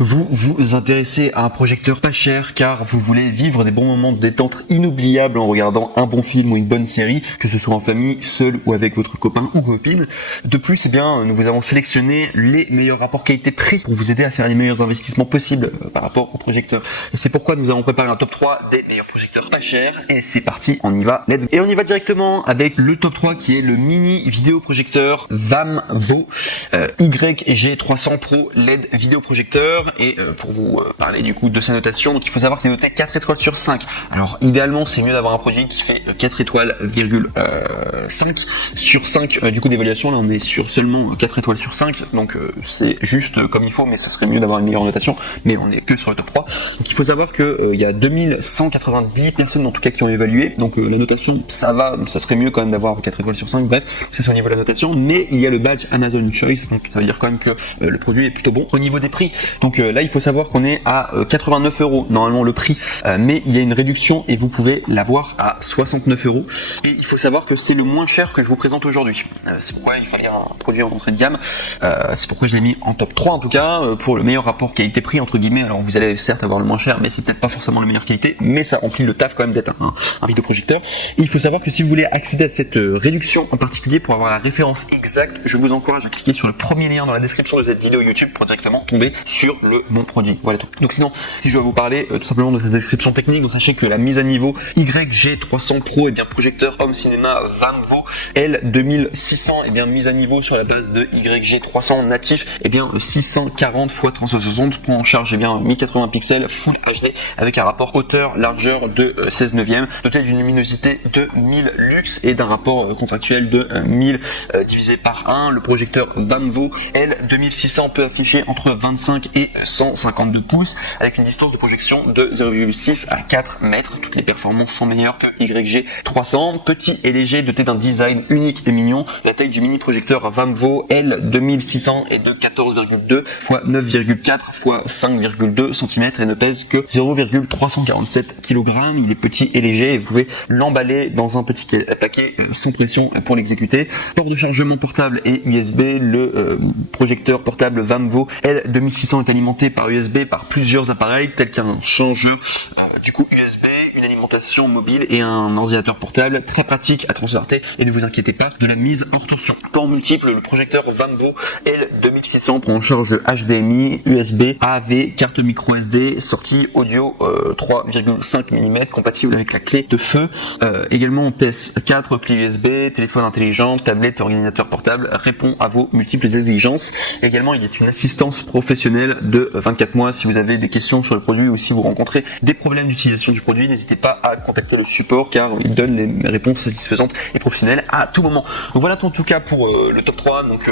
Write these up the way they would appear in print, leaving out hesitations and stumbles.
Vous vous intéressez à un projecteur pas cher car vous voulez vivre des bons moments de détente inoubliables en regardant un bon film ou une bonne série, que ce soit en famille, seul ou avec votre copain ou copine. De plus, nous vous avons sélectionné les meilleurs rapports qualité-prix pour vous aider à faire les meilleurs investissements possibles par rapport au projecteur. Et c'est pourquoi nous avons préparé un top 3 des meilleurs projecteurs pas chers. Et c'est parti, on y va, let's go. Et on y va directement avec le top 3 qui est le mini vidéoprojecteur VAMVO YG300 Pro LED vidéoprojecteur. Et pour vous parler du coup de sa notation, donc il faut savoir qu'il est noté 4 étoiles sur 5. Alors idéalement c'est mieux d'avoir un produit qui fait 4 étoiles, 5 sur 5 du coup d'évaluation. Là on est sur seulement 4 étoiles sur 5, donc c'est juste comme il faut, mais ça serait mieux d'avoir une meilleure notation, mais on est que sur le top 3. Donc il faut savoir que il y a 2190 personnes en tout cas qui ont évalué, donc la notation ça va, ça serait mieux quand même d'avoir 4 étoiles sur 5, bref, c'est au niveau de la notation, mais il y a le badge Amazon Choice, donc ça veut dire quand même que le produit est plutôt bon. Au niveau des prix, donc là il faut savoir qu'on est à 89 € normalement le prix, mais il y a une réduction et vous pouvez l'avoir à 69 €. Et il faut savoir que c'est le moins cher que je vous présente aujourd'hui. C'est pourquoi il fallait un produit en entrée de gamme. C'est pourquoi je l'ai mis en top 3 en tout cas, pour le meilleur rapport qualité-prix entre guillemets. Alors vous allez certes avoir le moins cher, mais c'est peut-être pas forcément la meilleure qualité, mais ça remplit le taf quand même d'être un vidéoprojecteur. Et il faut savoir que si vous voulez accéder à cette réduction en particulier pour avoir la référence exacte, je vous encourage à cliquer sur le premier lien dans la description de cette vidéo YouTube pour directement tomber sur le bon produit. Voilà tout. Donc sinon, si je dois vous parler tout simplement de cette description technique, donc sachez que la mise à niveau YG300 Pro, bien projecteur home cinéma VAMVO L2600, bien mise à niveau sur la base de YG300 natif, bien 640 x 360, prend en charge 1080 pixels Full HD avec un rapport hauteur largeur de 16 neuvième, doté d'une luminosité de 1000 lux et d'un rapport contractuel de 1000 divisé par 1. Le projecteur VAMVO L2600 peut afficher entre 25 et 152 pouces avec une distance de projection de 0,6 à 4 mètres. Toutes les performances sont meilleures que YG300. Petit et léger, doté d'un design unique et mignon. La taille du mini projecteur VAMVO L2600 est de 14,2 x 9,4 x 5,2 cm et ne pèse que 0,347 kg. Il est petit et léger et vous pouvez l'emballer dans un petit paquet sans pression pour l'exécuter. Port de chargement portable et USB. Le projecteur portable VAMVO L2600 est alimenté par USB par plusieurs appareils tels qu'un changeur USB, une alimentation mobile et un ordinateur portable, très pratique à transporter et ne vous inquiétez pas de la mise hors tension. Port multiple, le projecteur VAMVO L2600 prend en charge le HDMI, USB, AV, carte micro SD, sortie audio 3,5 mm compatible avec la clé de feu, également PS4, clé USB, téléphone intelligent, tablette, ordinateur portable, répond à vos multiples exigences. Également il y a une assistance professionnelle de 24 mois si vous avez des questions sur le produit ou si vous rencontrez des problèmes d'utilisation du produit, n'hésitez pas à contacter le support car il donne les réponses satisfaisantes et professionnelles à tout moment. Donc voilà en tout cas pour le top 3. Donc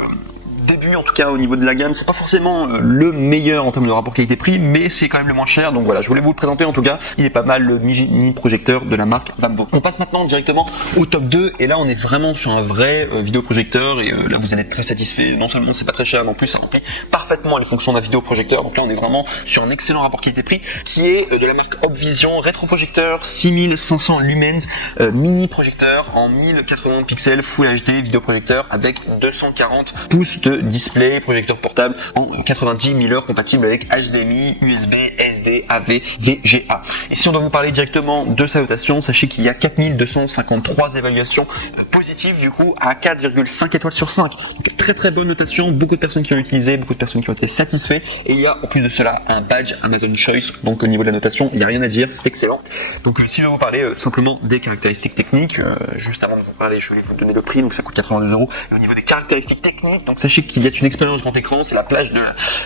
début en tout cas au niveau de la gamme, c'est pas forcément le meilleur en termes de rapport qualité-prix, mais c'est quand même le moins cher. Donc voilà, je voulais vous le présenter en tout cas. Il est pas mal le mini projecteur de la marque VAMVO. On passe maintenant directement au top 2 et là on est vraiment sur un vrai vidéoprojecteur et là vous allez être très satisfait. Non seulement c'est pas très cher, mais en plus ça remplit parfaitement les fonctions d'un vidéoprojecteur. Donc là on est vraiment sur un excellent rapport qualité-prix qui est de la marque Opvision rétroprojecteur 6500 lumens mini projecteur en 1080 pixels Full HD vidéoprojecteur avec 240 pouces de display, projecteur portable en 90 1000 compatible avec HDMI, USB, SD, AV, VGA. Et si on doit vous parler directement de sa notation, sachez qu'il y a 4253 évaluations positives du coup à 4,5 étoiles sur 5. Donc très très bonne notation, beaucoup de personnes qui l'ont utilisé, beaucoup de personnes qui ont été satisfaits et il y a en plus de cela un badge Amazon Choice. Donc au niveau de la notation, il n'y a rien à dire, c'est excellent. Donc si je vais vous parler simplement des caractéristiques techniques, juste avant de vous parler, je vais vous donner le prix, donc ça coûte 82 €. Et au niveau des caractéristiques techniques, donc sachez qu'il y a une expérience grand écran, c'est la plage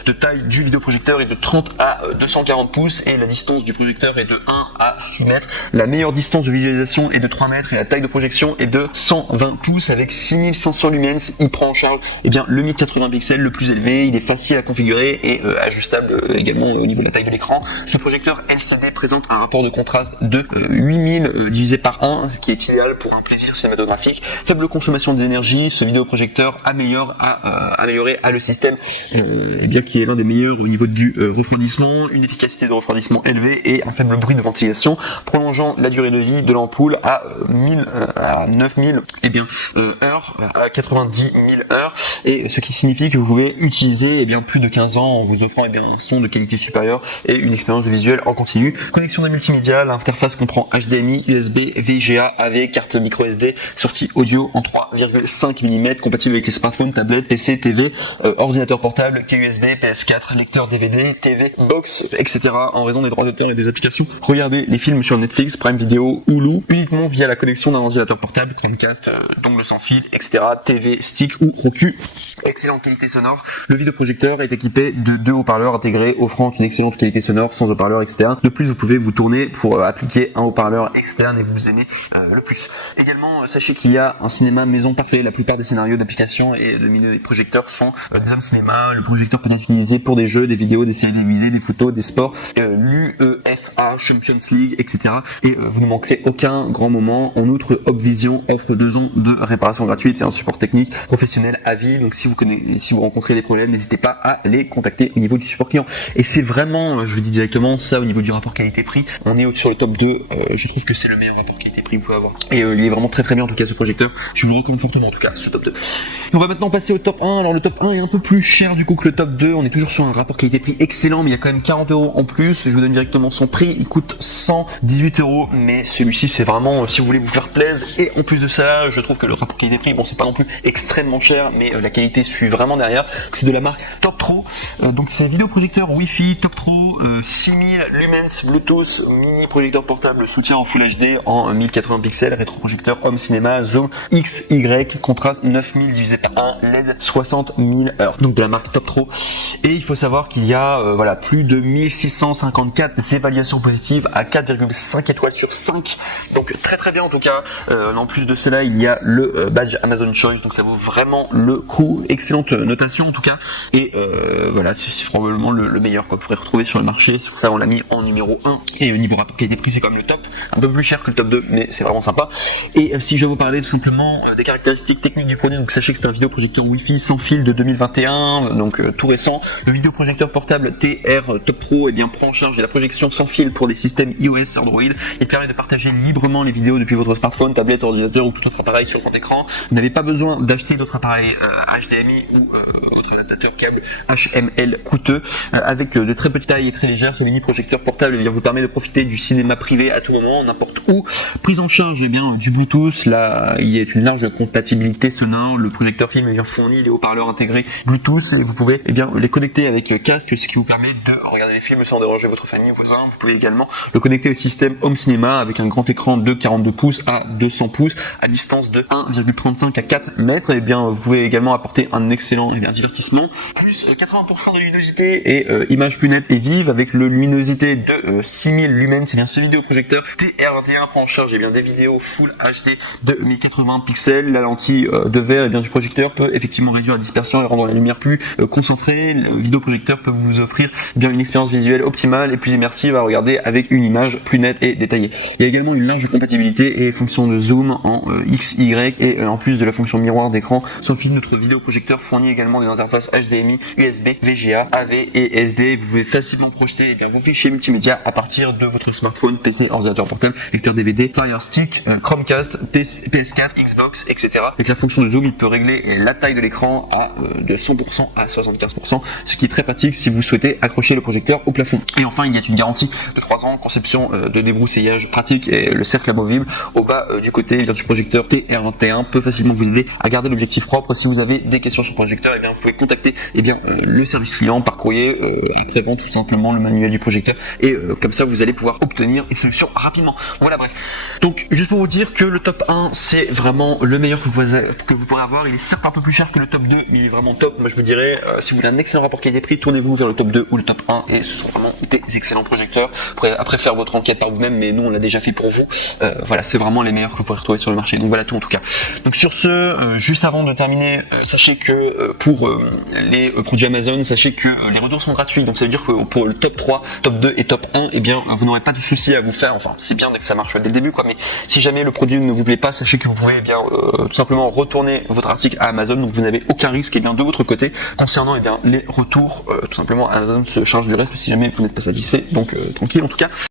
de taille du vidéoprojecteur est de 30 à 240 pouces et la distance du projecteur est de 1 à 6 mètres. La meilleure distance de visualisation est de 3 mètres et la taille de projection est de 120 pouces avec 6500 lumens. Il prend en charge le 1080 pixels le plus élevé, il est facile à configurer et ajustable également au niveau de la taille de l'écran. Ce projecteur LCD présente un rapport de contraste de 8000 divisé par 1, ce qui est idéal pour un plaisir cinématographique. Faible consommation d'énergie, ce vidéoprojecteur améliore à amélioré, a le système bien qui est l'un des meilleurs au niveau du refroidissement, une efficacité de refroidissement élevée et un faible bruit de ventilation, prolongeant la durée de vie de l'ampoule à 9000 heures, à 90 000 heures, et ce qui signifie que vous pouvez utiliser plus de 15 ans en vous offrant un son de qualité supérieure et une expérience visuelle en continu. Connexion de multimédia, l'interface comprend HDMI, USB, VGA, AV, carte micro SD, sortie audio en 3,5 mm, compatible avec les smartphones, tablettes, PC, TV, ordinateur portable, clé USB, PS4, lecteur DVD, TV, box, etc. En raison des droits d'auteur et des applications. Regardez les films sur Netflix, Prime Video, Hulu, uniquement via la connexion d'un ordinateur portable, Chromecast, dongle sans fil, etc. TV, stick ou Roku. Excellente qualité sonore. Le vidéoprojecteur est équipé de 2 haut-parleurs intégrés, offrant une excellente qualité sonore sans haut-parleur externe. De plus, vous pouvez vous tourner pour appliquer un haut-parleur externe et vous aimez le plus. Également, sachez qu'il y a un cinéma maison parfait. La plupart des scénarios d'application et de milieu des projecteurs sont des home cinéma. Le projecteur peut être utilisé pour des jeux, des vidéos, des séries télévisées, des photos, des sports, l'UEFA, Champions League, etc. Et vous ne manquerez aucun grand moment. En outre, Opvision offre 2 ans de réparation gratuite et un support technique professionnel à vie. Donc si vous rencontrez des problèmes, n'hésitez pas à les contacter au niveau du support client. Et c'est vraiment, je vous dis directement, ça au niveau du rapport qualité-prix, on est sur le top 2. Je trouve que c'est le meilleur rapport qualité-prix que vous pouvez avoir. Et il est vraiment très très bien en tout cas ce projecteur. Je vous le recommande fortement en tout cas, ce top 2. Et on va maintenant passer au top 1. Alors le top 1 est un peu plus cher du coup que le top 2. On est toujours sur un rapport qualité-prix excellent, mais il y a quand même 40 € en plus. Je vous donne directement son prix. Il coûte 118 €, mais celui-ci c'est vraiment si vous voulez vous faire plaisir. Et en plus de ça, je trouve que le rapport qualité-prix, bon c'est pas non plus extrêmement cher, mais la qualité suit vraiment derrière. C'est de la marque Toptro. Donc c'est vidéoprojecteur Wi-Fi Toptro 6000 lumens Bluetooth mini projecteur portable soutien en Full HD en 1080 pixels, rétroprojecteur home cinéma zoom XY, contraste 9000 divisé par 1, LED 60 000 heures. Donc de la marque Toptro. Et il faut savoir qu'il y a plus de 1654 évaluations positives à 4,5 étoiles sur 5. Donc très très bien en tout cas. En plus de cela, il y a le badge Amazon Choice, donc ça vaut vraiment le coup. Excellente notation en tout cas. Et voilà, c'est probablement le meilleur que vous pourrez retrouver sur le marché. C'est pour ça on l'a mis en numéro 1. Et au niveau rapport qualité-prix, c'est quand même le top. Un peu plus cher que le top 2, mais c'est vraiment sympa. Et si je vais vous parler tout simplement des caractéristiques techniques du produit, donc sachez que c'est un vidéoprojecteur Wi-Fi sans fil de 2021, donc tout récent. Le vidéoprojecteur portable TR Toptro prend en charge la projection sans fil pour des systèmes iOS Android. Il permet de partager librement les vidéos depuis votre smartphone, tablette, ordinateur ou tout autre appareil sur grand écran. Vous n'avez pas besoin d'acheter d'autres appareils HDMI ou autre adaptateur câble HML coûteux. Avec de très petites tailles et très légères, ce mini projecteur portable vous permet de profiter du cinéma privé à tout moment, n'importe où. Prise en charge du Bluetooth. Là, il y a une large compatibilité sonore. Le projecteur film fournit les haut-parleurs intégrés Bluetooth et vous pouvez les connecter avec casque, ce qui vous permet de regarder les films sans déranger votre famille ou voisins. Vous pouvez également le connecter au système Home Cinéma avec un grand écran de 42 pouces à 200 pouces à distance de 1,35 à 4 mètres. Vous pouvez également apporter un excellent divertissement. Plus 80% de luminosité et image plus nette et vive avec le luminosité de 6000 lumens. C'est bien ce vidéoprojecteur TR21 prend en charge des vidéos Full HD de 1080 pixels. La lentille de verre du projecteur peut effectivement réduire la dispersion et rendre la lumière plus concentrée. Le vidéoprojecteur peut vous offrir une expérience visuelle optimale et plus immersive à regarder avec une image plus nette et détaillée. Il y a également une large compatibilité et fonction de zoom en XY et en plus de la fonction miroir d'écran sur le fil, notre vidéoprojecteur fournit également des interfaces HDMI, USB, VGA, AV et SD. Vous pouvez facilement projeter vos fichiers multimédia à partir de votre smartphone, PC, ordinateur portable, lecteur DVD, Fire Stick, Chromecast, PS4, Xbox, etc. Avec la fonction de zoom, il peut régler la taille de l'écran de 100% à 75%, ce qui est très pratique si vous souhaitez accrocher le projecteur au plafond. Et enfin, il y a une garantie de 3 ans, conception de débroussaillage pratique et le cercle amovible au bas du côté du projecteur TR21 peut facilement vous aider à garder l'objectif propre. Si vous avez des questions sur le projecteur, vous pouvez contacter le service client par courrier après vente, tout simplement le manuel du projecteur, et comme ça vous allez pouvoir obtenir une solution rapidement. Voilà, bref. Donc juste pour vous dire que le top 1 c'est vraiment le meilleur que vous pourrez avoir. Il est certes un peu plus cher que le top 2, mais il est vraiment top. Moi je vous dirais, si vous voulez un excellent rapport qualité-prix, tournez-vous vers le top 2 ou le top 1 et ce sont vraiment des excellents projecteurs. Vous pourrez après faire votre enquête par vous-même, mais nous on l'a déjà fait pour vous. Voilà, c'est vraiment les meilleurs que vous pourrez retrouver sur le marché. Donc voilà tout en tout cas. Donc sur ce, juste avant de terminer, sachez que pour les produits Amazon, sachez que les retours sont gratuits. Donc ça veut dire que pour le top 3, top 2 et top 1, eh bien vous n'aurez pas de souci à vous faire. Enfin, c'est bien dès que ça marche dès le début, quoi. Mais si jamais le produit ne vous plaît pas, sachez que vous pouvez tout simplement retourner votre article à Amazon. Donc vous n'avez aucun risque de votre côté concernant les retours. Tout simplement, Amazon se charge du reste si jamais vous n'êtes pas satisfait. Donc tranquille en tout cas.